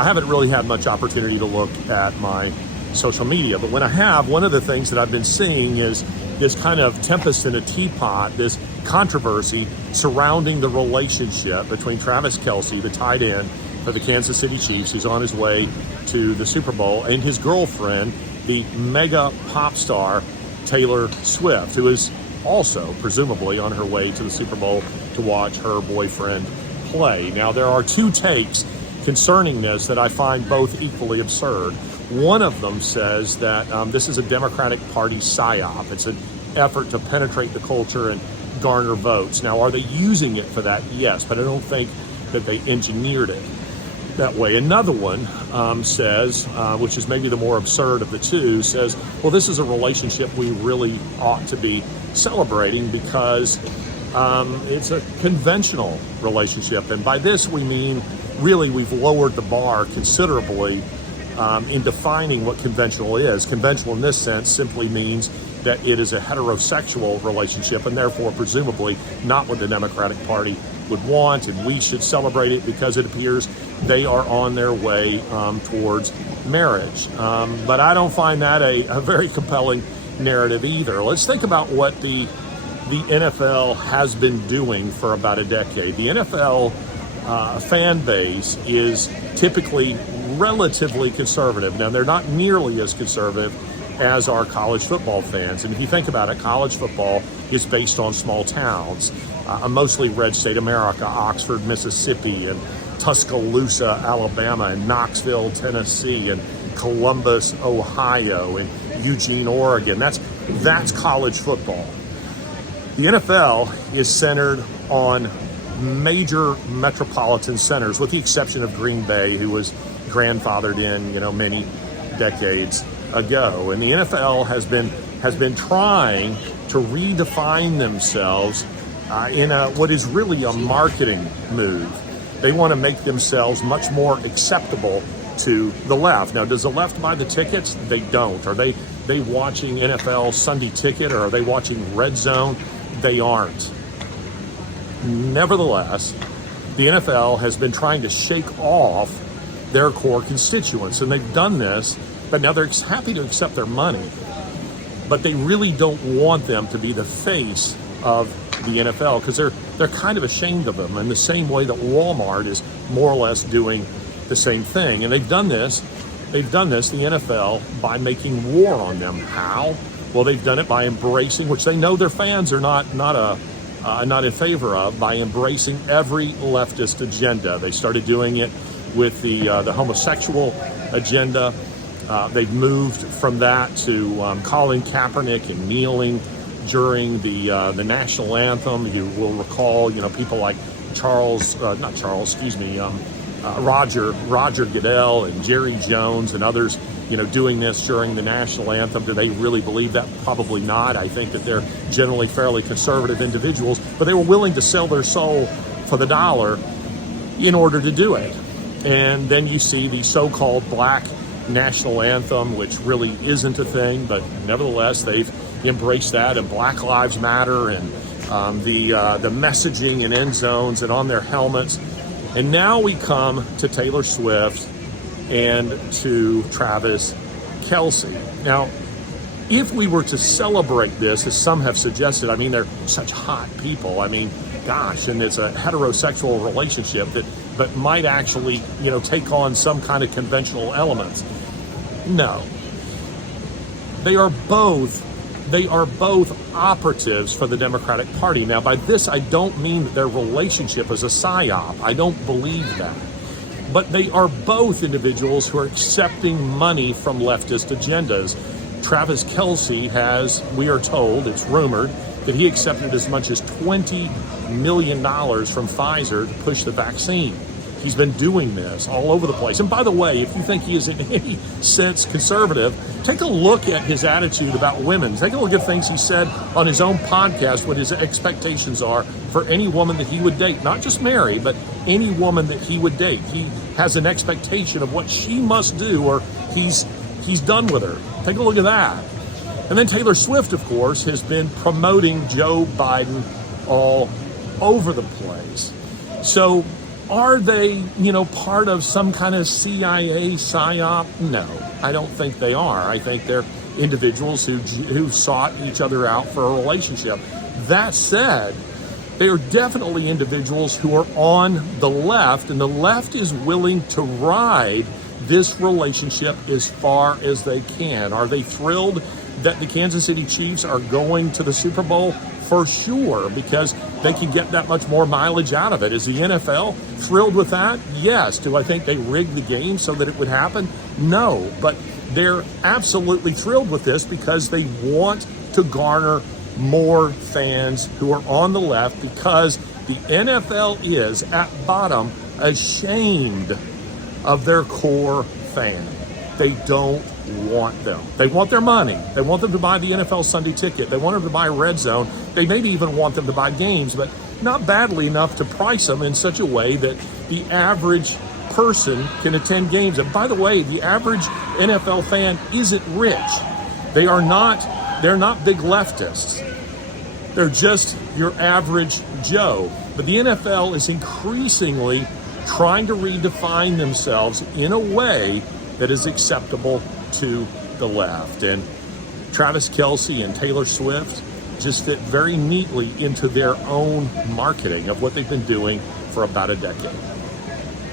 I haven't really had much opportunity to look at my social media, but when I have, one of the things that I've been seeing is this kind of tempest in a teapot, this controversy surrounding the relationship between Travis Kelce, the tight end for the Kansas City Chiefs, who's on his way to the Super Bowl, and his girlfriend, the mega pop star Taylor-Swift, who is also presumably on her way to the Super Bowl to watch her boyfriend play. Now, there are two takes concerning this that I find both equally absurd. One of them says that this is a Democratic Party Psy-Op. It's an effort to penetrate the culture and garner votes. Now, are they using it for that? Yes, but I don't think that they engineered it that way. Another one says, which is maybe the more absurd of the two, says, well, this is a relationship we really ought to be celebrating because it's a conventional relationship. And by this, we mean really we've lowered the bar considerably in defining what conventional is. Conventional in this sense simply means that it is a heterosexual relationship and therefore presumably not what the Democratic Party would want, and we should celebrate it because it appears they are on their way towards marriage. But I don't find that a very compelling narrative either. Let's think about what the NFL has been doing for about a decade. The NFL fan base is typically relatively conservative. Now, they're not nearly as conservative as our college football fans. And if you think about it, college football is based on small towns, a mostly red state America, Oxford, Mississippi, and Tuscaloosa, Alabama, and Knoxville, Tennessee, and Columbus, Ohio, and Eugene, Oregon. That's college football. The NFL is centered on major metropolitan centers, with the exception of Green Bay, who was grandfathered in, many decades ago. And the NFL has been trying to redefine themselves in what is really a marketing move. They want to make themselves much more acceptable to the left. Now, does the left buy the tickets? They don't. Are they watching NFL Sunday Ticket, or are they watching Red Zone? They aren't. Nevertheless, the NFL has been trying to shake off their core constituents, and they've done this, but now they're happy to accept their money, but they really don't want them to be the face of the NFL because they're kind of ashamed of them in the same way that Walmart is more or less doing the same thing. And they've done this, the NFL, by making war on them. How? Well, they've done it by embracing, which they know their fans are not in favor of, by embracing every leftist agenda. They started doing it with the homosexual agenda. They've moved from that to calling Kaepernick and kneeling during the national anthem. You will recall, people like Roger Goodell and Jerry Jones and others, doing this during the national anthem. Do they really believe that? Probably not. I think that they're generally fairly conservative individuals, but they were willing to sell their soul for the dollar in order to do it. And then you see the so-called black national anthem, which really isn't a thing, but nevertheless, they've embraced that, and Black Lives Matter, and the messaging in end zones and on their helmets. And now we come to Taylor Swift and to Travis Kelce. Now, if we were to celebrate this, as some have suggested, they're such hot people. And it's a heterosexual relationship that might actually, take on some kind of conventional elements. No. They are both operatives for the Democratic Party. Now, by this, I don't mean that their relationship is a psyop. I don't believe that. But they are both individuals who are accepting money from leftist agendas. Travis Kelce has, we are told, it's rumored, that he accepted as much as $20 million from Pfizer to push the vaccine. He's been doing this all over the place. And by the way, if you think he is in any sense conservative, take a look at his attitude about women. Take a look at things he said on his own podcast, what his expectations are for any woman that he would date. Not just marry, but any woman that he would date. He has an expectation of what she must do or he's done with her. Take a look at that. And then Taylor Swift, of course, has been promoting Joe Biden all over the place. So Are they, part of some kind of CIA Psy-Op? No, I don't think they are. I think they're individuals who sought each other out for a relationship. That said, they are definitely individuals who are on the left, and the left is willing to ride this relationship as far as they can. Are they thrilled that the Kansas City Chiefs are going to the Super Bowl? For sure, because they can get that much more mileage out of it. Is the NFL thrilled with that? Yes. Do I think they rigged the game so that it would happen? No, but they're absolutely thrilled with this because they want to garner more fans who are on the left, because the NFL is at bottom ashamed of their core fan. They don't want them. They want their money. They want them to buy the NFL Sunday ticket. They want them to buy Red Zone. They maybe even want them to buy games, but not badly enough to price them in such a way that the average person can attend games. And by the way, the average NFL fan isn't rich. They're not big leftists. They're just your average Joe. But the NFL is increasingly trying to redefine themselves in a way that is acceptable to the left. And Travis Kelce and Taylor Swift just fit very neatly into their own marketing of what they've been doing for about a decade.